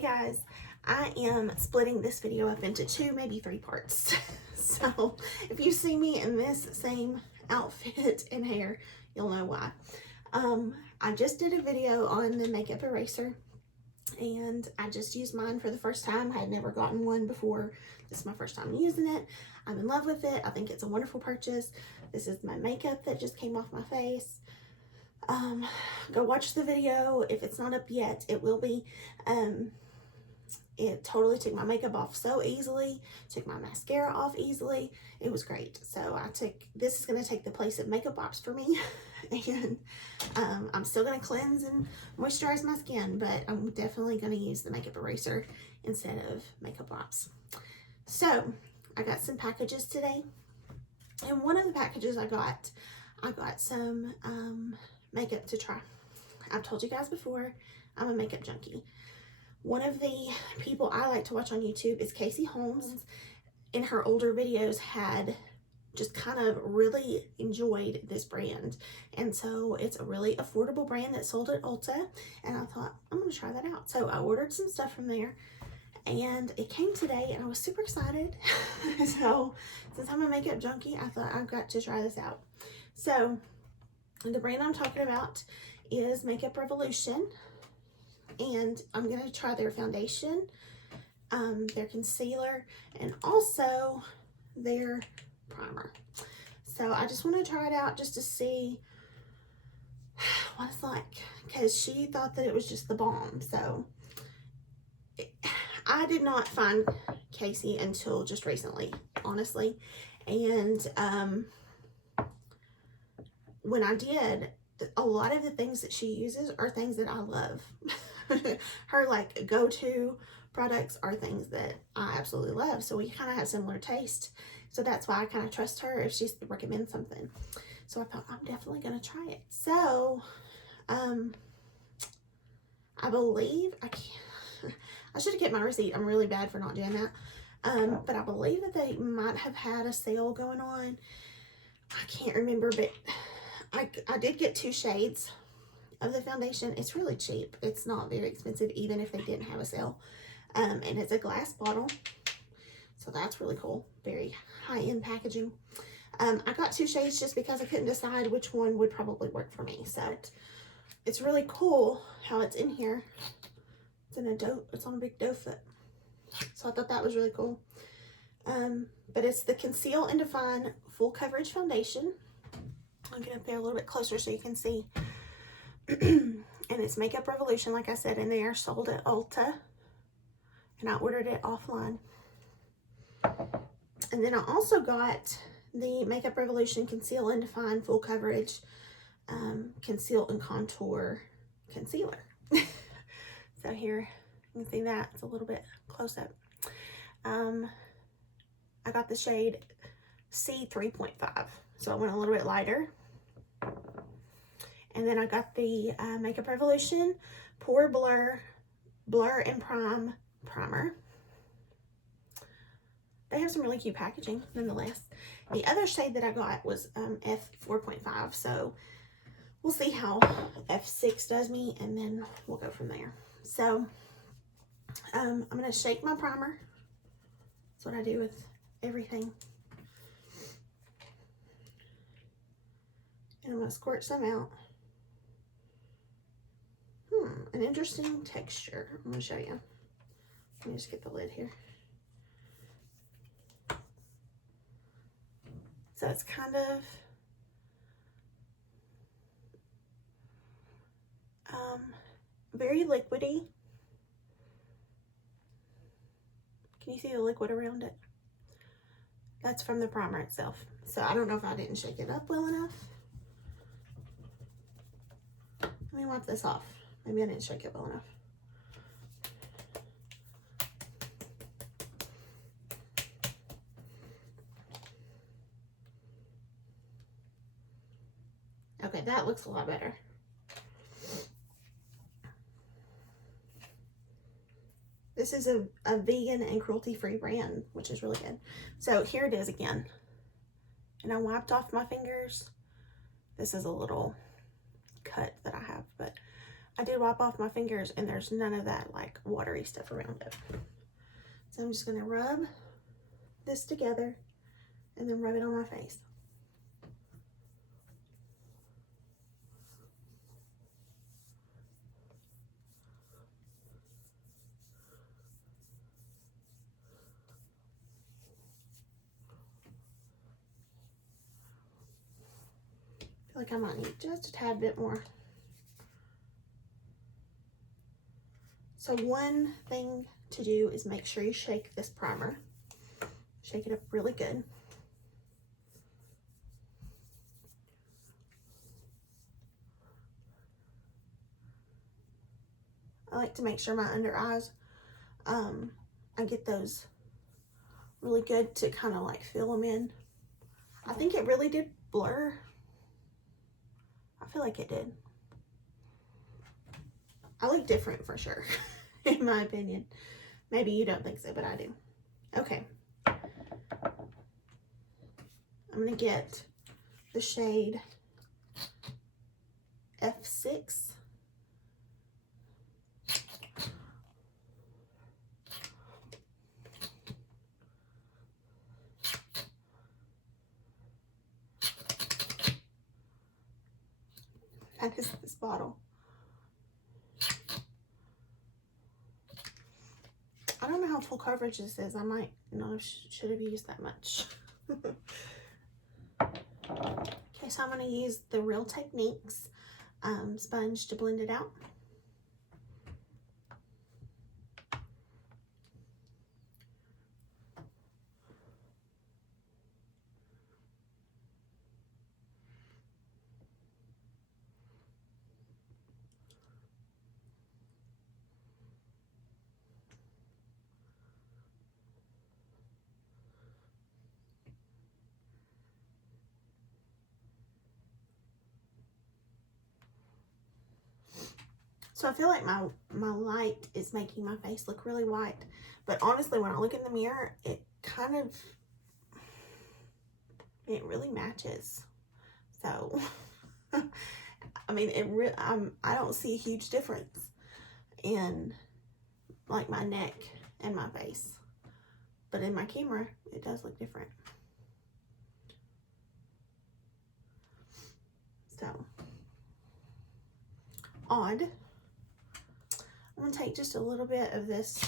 Hey guys, I am splitting this video up into 2, maybe 3 parts. So if you see me in this same outfit and hair, you'll know why. I just did a video on the makeup eraser and I just used mine for the first time. I had never gotten one before. This is my first time using it. I'm in love with it. I think it's a wonderful purchase. This is my makeup that just came off my face. Go watch the video. If it's not up yet, it will be. It totally took my makeup off so easily, took my mascara off easily. It was great. So this is going to take the place of makeup wipes for me. And I'm still going to cleanse and moisturize my skin, but I'm definitely going to use the makeup eraser instead of makeup wipes. So I got some packages today, and one of the packages I got some makeup to try. I've told you guys before, I'm a makeup junkie. One of the people I like to watch on YouTube is Casey Holmes. In her older videos had just kind of really enjoyed this brand, and so it's a really affordable brand that's sold at Ulta, and I thought I'm gonna try that out. So I ordered some stuff from there and it came today and I was super excited. So since I'm a makeup junkie, I thought I've got to try this out. So the brand I'm talking about is Makeup Revolution, and I'm going to try their foundation, their concealer, and also their primer. So I just want to try it out just to see what it's like, because she thought that it was just the bomb. So I did not find Casey until just recently, honestly, and when I did, a lot of the things that she uses are things that I love. Her like go-to products are things that I absolutely love, so we kind of have similar taste. So that's why I kind of trust her if she recommends something. So I thought I'm definitely gonna try it. So I believe I should have kept my receipt. I'm really bad for not doing that. But I believe that they might have had a sale going on. I can't remember, but I did get 2 shades of the foundation. It's really cheap. It's not very expensive, even if they didn't have a sale. And it's a glass bottle, so that's really cool. Very high-end packaging. I got 2 shades just because I couldn't decide which one would probably work for me. So it's really cool how it's in here. It's on a big doe foot. So I thought that was really cool. But it's the Conceal and Define Full Coverage Foundation. I'll get up there a little bit closer so you can see. And it's Makeup Revolution, like I said, and they are sold at Ulta. And I ordered it offline. And then I also got the Makeup Revolution Conceal and Define Full Coverage Conceal and Contour Concealer. So here, you can see that. It's a little bit close up. I got the shade C3.5. So I went a little bit lighter. And then I got the Makeup Revolution Pore Blur and Prime Primer. They have some really cute packaging, nonetheless. The other shade that I got was F4.5. So we'll see how F6 does me, and then we'll go from there. So I'm going to shake my primer. That's what I do with everything. And I'm going to squirt some out. An interesting texture. I'm going to show you. Let me just get the lid here. So it's kind of very liquidy. Can you see the liquid around it? That's from the primer itself. So I don't know if I didn't shake it up well enough. Let me wipe this off. Maybe I didn't shake it well enough. Okay, that looks a lot better. This is a vegan and cruelty-free brand, which is really good. So here it is again. And I wiped off my fingers. This is a little cut that I have, but I did wipe off my fingers and there's none of that like watery stuff around it. So I'm just gonna rub this together and then rub it on my face. I feel like I might need just a tad bit more. So one thing to do is make sure you shake this primer. Shake it up really good. I like to make sure my under eyes, I get those really good to kind of like fill them in. I think it really did blur. I feel like it did. I look different for sure, in my opinion. Maybe you don't think so, but I do. Okay. I'm gonna get the shade F6. That is this bottle. I don't know how full coverage this is. I might not have should have used that much. Okay, so I'm going to use the Real Techniques sponge to blend it out. So I feel like my light is making my face look really white, but honestly, when I look in the mirror, it kind of, it really matches. So, I mean, I don't see a huge difference in like my neck and my face, but in my camera, it does look different. So, odd. I'm gonna take just a little bit of this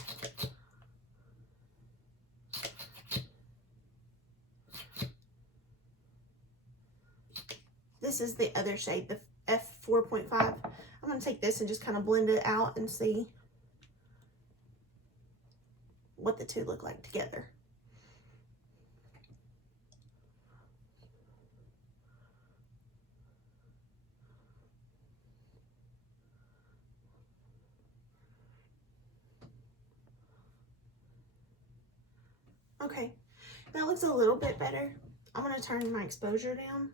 this is the other shade, the F4.5. I'm gonna take this and just kind of blend it out and see what the two look like together. Okay, that looks a little bit better. I'm gonna turn my exposure down.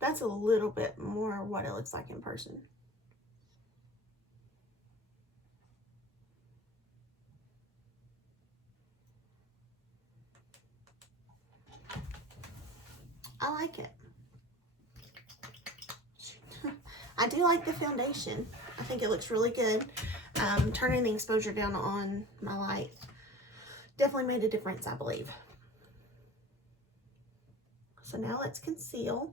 That's a little bit more what it looks like in person. I like it. I do like the foundation. I think it looks really good. Turning the exposure down on my light definitely made a difference, I believe. So now let's conceal.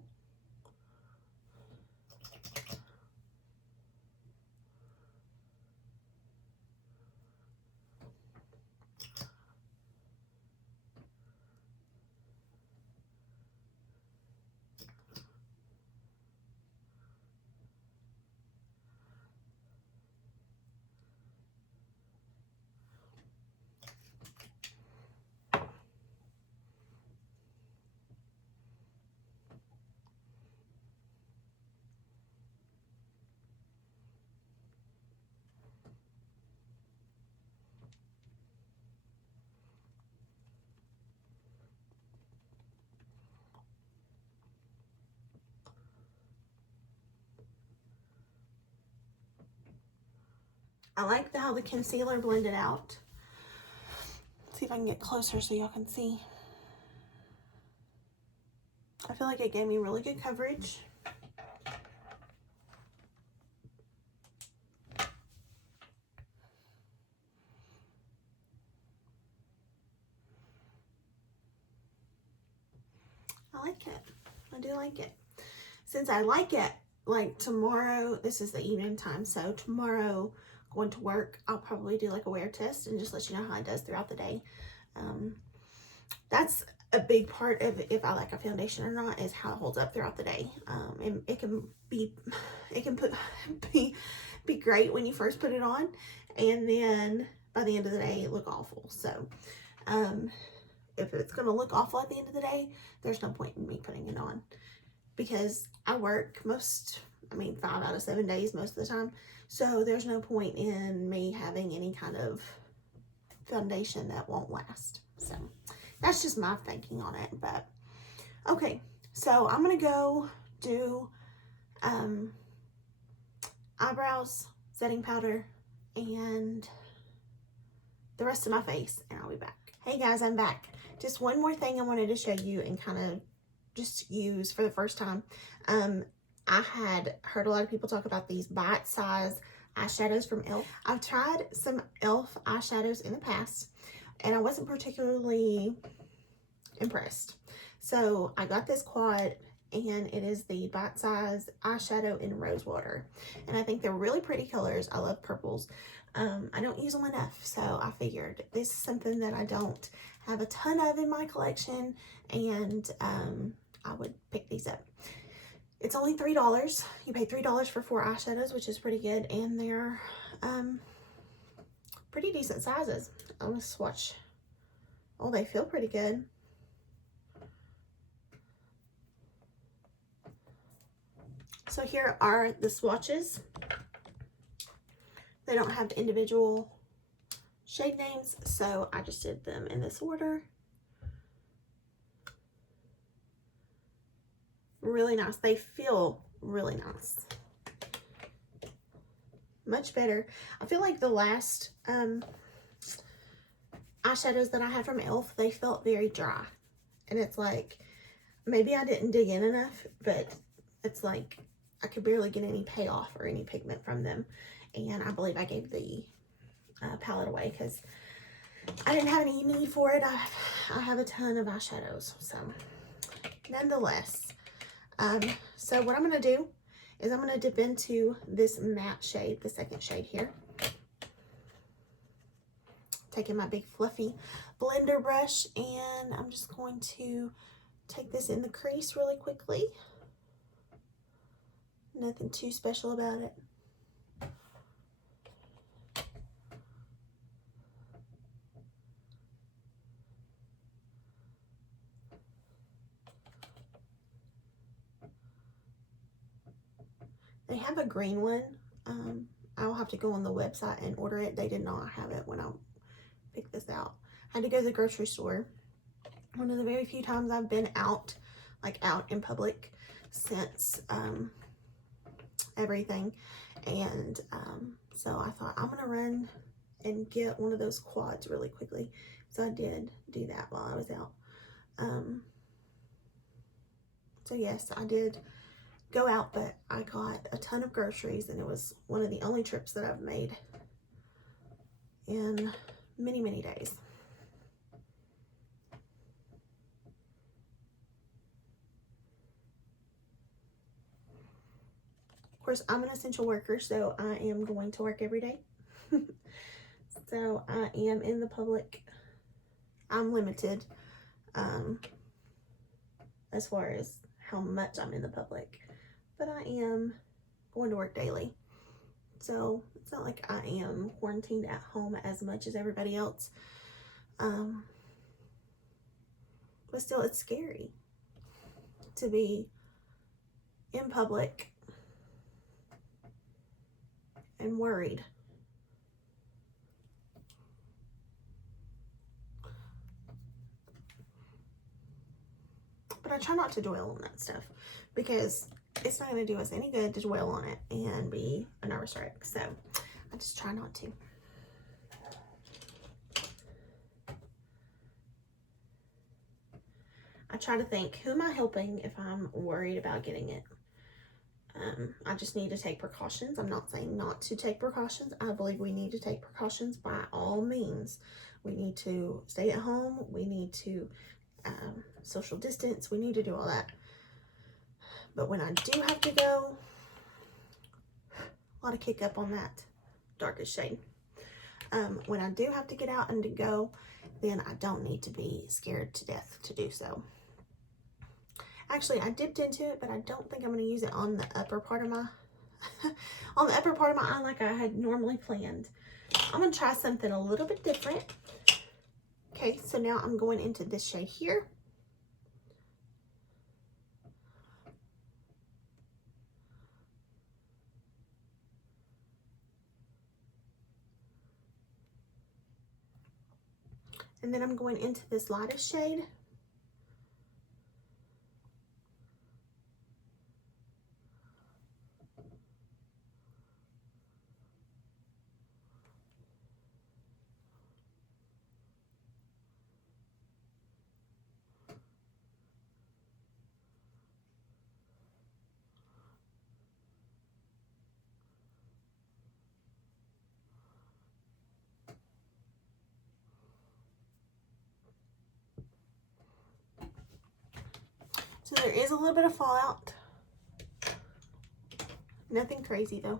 I like how the concealer blended out. Let's see if I can get closer so y'all can see. I feel like it gave me really good coverage. I like it. I do like it. Since I like it, like tomorrow, this is the evening time, so tomorrow going to work, I'll probably do like a wear test and just let you know how it does throughout the day. That's a big part of if I like a foundation or not, is how it holds up throughout the day. And it can be great when you first put it on, and then by the end of the day it look awful. So if it's going to look awful at the end of the day, there's no point in me putting it on, because I work 5 out of 7 days most of the time. So there's no point in me having any kind of foundation that won't last. So that's just my thinking on it. But okay, so I'm going to go do eyebrows, setting powder, and the rest of my face, and I'll be back. Hey guys, I'm back. Just one more thing I wanted to show you and kind of just use for the first time. I had heard a lot of people talk about these bite-size eyeshadows from e.l.f. I've tried some e.l.f. eyeshadows in the past, and I wasn't particularly impressed. So I got this quad, and it is the bite-size eyeshadow in rose water, and I think they're really pretty colors. I love purples. I don't use them enough, so I figured this is something that I don't have a ton of in my collection, and I would pick these up. It's only $3. You pay $3 for 4 eyeshadows, which is pretty good, and they're pretty decent sizes. I'm gonna swatch. Oh, they feel pretty good. So here are the swatches. They don't have individual shade names, so I just did them in this order. Really nice. They feel really nice. Much better. I feel like the last eyeshadows that I had from e.l.f., they felt very dry. And it's like, maybe I didn't dig in enough, but it's like I could barely get any payoff or any pigment from them. And I believe I gave the palette away because I didn't have any need for it. I have a ton of eyeshadows. So, nonetheless. So what I'm going to do is I'm going to dip into this matte shade, the second shade here. Taking my big fluffy blender brush, and I'm just going to take this in the crease really quickly. Nothing too special about it. They have a green one. I'll have to go on the website and order it. They did not have it when I picked this out. I had to go to the grocery store. One of the very few times I've been out, like out in public since everything. And so I thought I'm gonna run and get one of those quads really quickly. So I did do that while I was out. So yes, I did go out, but I got a ton of groceries, and it was one of the only trips that I've made in many, many days. Of course, I'm an essential worker, so I am going to work every day. So I am in the public. I'm limited as far as how much I'm in the public, but I am going to work daily. So it's not like I am quarantined at home as much as everybody else. But still, it's scary to be in public and worried. But I try not to dwell on that stuff, because it's not going to do us any good to dwell on it and be a nervous wreck. So I just try not to. I try to think, who am I helping if I'm worried about getting it? I just need to take precautions. I'm not saying not to take precautions. I believe we need to take precautions by all means. We need to stay at home. We need to social distance. We need to do all that. But when I do have to go, a lot of kick up on that darkest shade. When I do have to get out and to go, then I don't need to be scared to death to do so. Actually, I dipped into it, but I don't think I'm going to use it on the upper part of my on the upper part of my eye like I had normally planned. I'm going to try something a little bit different. Okay, so now I'm going into this shade here. And then I'm going into this lightest shade. So there is a little bit of fallout. Nothing crazy though.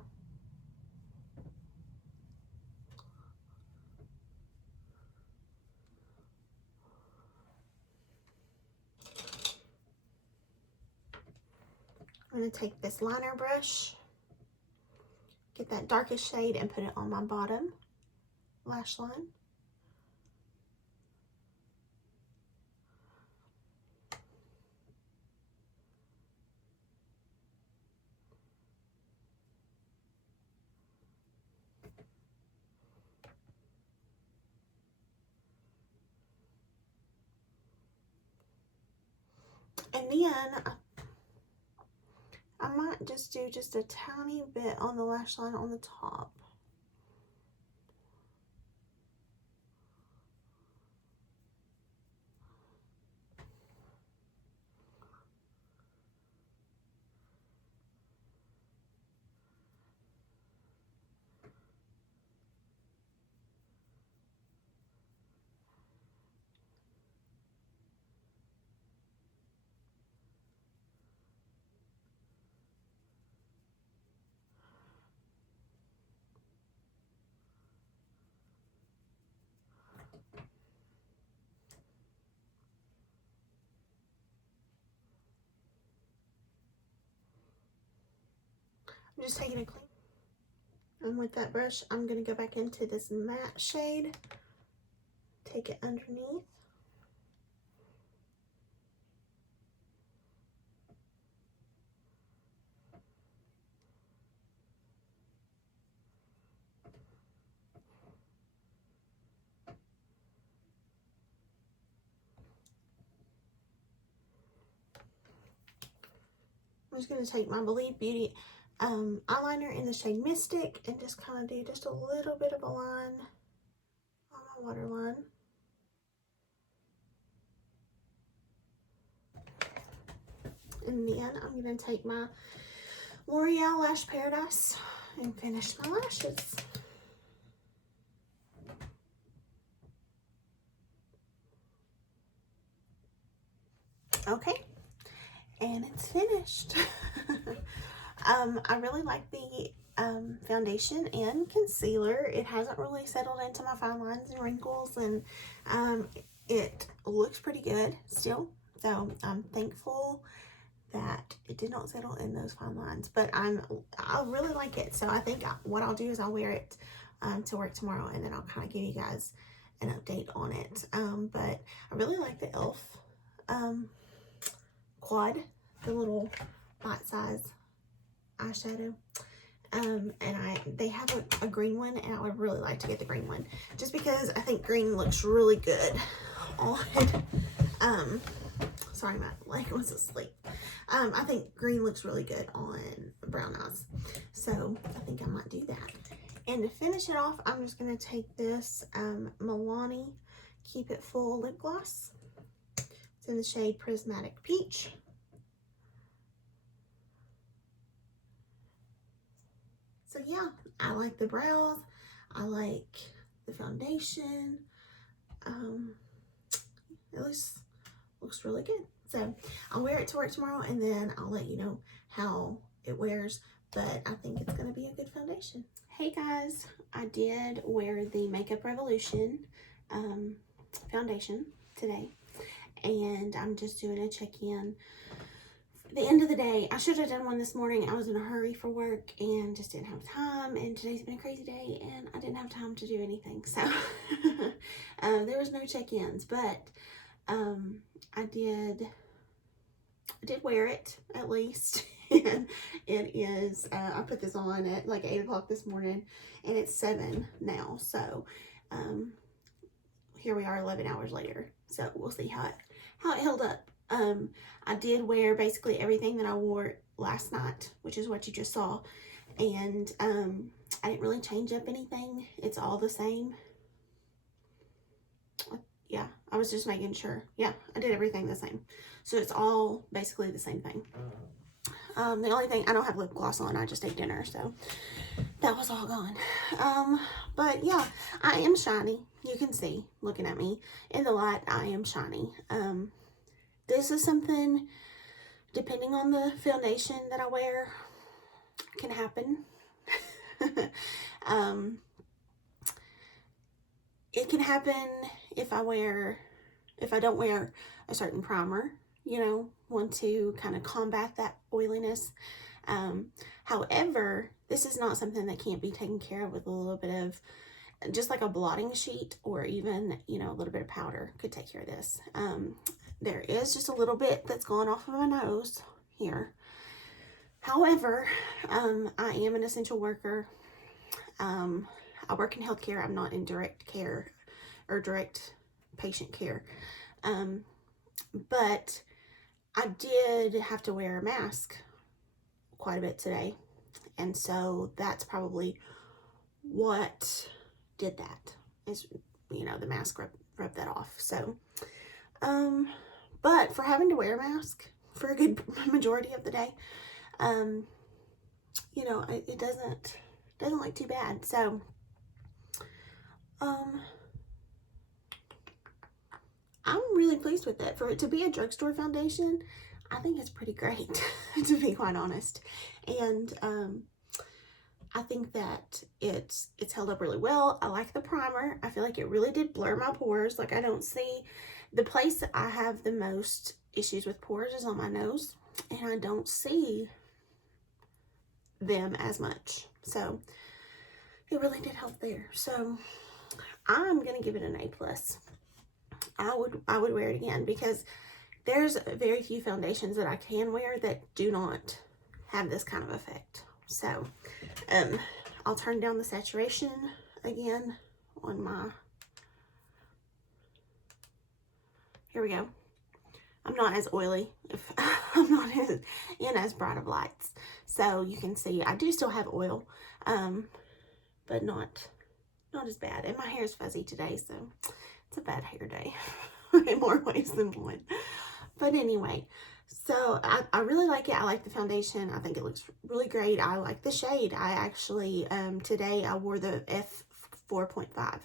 I'm going to take this liner brush, get that darkest shade and put it on my bottom lash line. And then I might just do just a tiny bit on the lash line on the top. I'm just taking a clean. And with that brush, I'm going to go back into this matte shade. Take it underneath. I'm just going to take my Believe Beauty eyeliner in the shade Mystic and just kind of do just a little bit of a line on my waterline. And then I'm going to take my L'Oreal Lash Paradise and finish my lashes. Okay, and it's finished. I really like the foundation and concealer. It hasn't really settled into my fine lines and wrinkles, and it looks pretty good still. So I'm thankful that it did not settle in those fine lines, but I really like it. So I think what I'll do is I'll wear it to work tomorrow, and then I'll kind of give you guys an update on it. But I really like the e.l.f. Quad, the little bite-size eyeshadow. And they have a green one, and I would really like to get the green one just because I think green looks really good on sorry, my leg was asleep. I think green looks really good on brown eyes, so I think I might do that. And to finish it off, I'm just going to take this Milani Keep It Full lip gloss. It's in the shade Prismatic Peach. So yeah, I like the brows. I like the foundation. It looks really good. So I'll wear it to work tomorrow, and then I'll let you know how it wears. But I think it's going to be a good foundation. Hey guys, I did wear the Makeup Revolution foundation today, and I'm just doing a check-in. The end of the day, I should have done one this morning. I was in a hurry for work and just didn't have time, and today's been a crazy day and I didn't have time to do anything, so there was no check-ins, but I did wear it at least. And it is I put this on at like 8 o'clock this morning, and it's 7 now, so here we are 11 hours later, so we'll see how it held up. I did wear basically everything that I wore last night, which is what you just saw, and I didn't really change up anything. It's all the same. Yeah, I was just making sure. Yeah, I did everything the same, so it's all basically the same thing. The only thing, I don't have lip gloss on. I just ate dinner, so that was all gone. But yeah, I am shiny. You can see, looking at me in the light, I am shiny. This is something, depending on the foundation that I wear, can happen. It can happen if I don't wear a certain primer, you know, want to kind of combat that oiliness. However, this is not something that can't be taken care of with a little bit of, just like a blotting sheet, or even, you know, a little bit of powder could take care of this. There is just a little bit that's gone off of my nose here. However, I am an essential worker. I work in healthcare. I'm not in direct care or direct patient care. But I did have to wear a mask quite a bit today. And so that's probably what did that, is, you know, the mask rubbed that off. So, but for having to wear a mask for a good majority of the day, you know, it doesn't look too bad. So, I'm really pleased with it. For it to be a drugstore foundation, I think it's pretty great, to be quite honest. And I think that it's held up really well. I like the primer. I feel like it really did blur my pores. Like, I don't see, the place that I have the most issues with pores is on my nose, and I don't see them as much. So it really did help there. So I'm gonna give it an A+. I would wear it again, because there's very few foundations that I can wear that do not have this kind of effect. So I'll turn down the saturation again on my, here we go. I'm not as oily, if I'm not in as bright of lights. So you can see I do still have oil, but not as bad. And my hair is fuzzy today, so it's a bad hair day in more ways than one. But anyway, so I really like it. I like the foundation. I think it looks really great. I like the shade. I actually, today I wore the F4.5.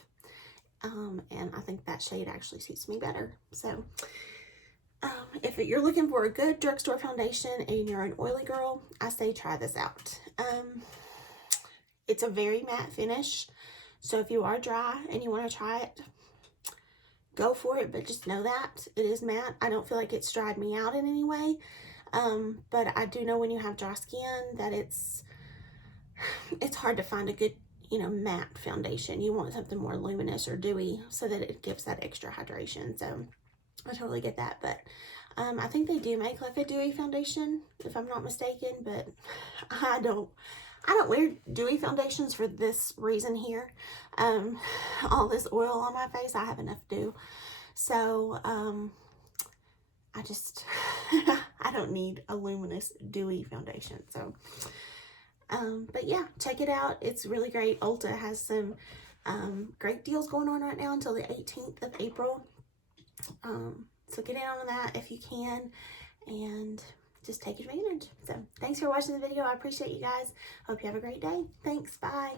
And I think that shade actually suits me better. So, if you're looking for a good drugstore foundation and you're an oily girl, I say try this out. It's a very matte finish. So if you are dry and you want to try it, go for it, but just know that it is matte. I don't feel like it's dried me out in any way, but I do know when you have dry skin that it's hard to find a good, you know, matte foundation. You want something more luminous or dewy so that it gives that extra hydration. So I totally get that, but I think they do make like a dewy foundation, if I'm not mistaken, but I don't wear dewy foundations for this reason here. All this oil on my face, I have enough dew. So, I just, I don't need a luminous dewy foundation. So, But yeah, check it out. It's really great. Ulta has some great deals going on right now until the 18th of April. So get in on that if you can, and just take advantage. So thanks for watching the video. I appreciate you guys. Hope you have a great day. Thanks. Bye.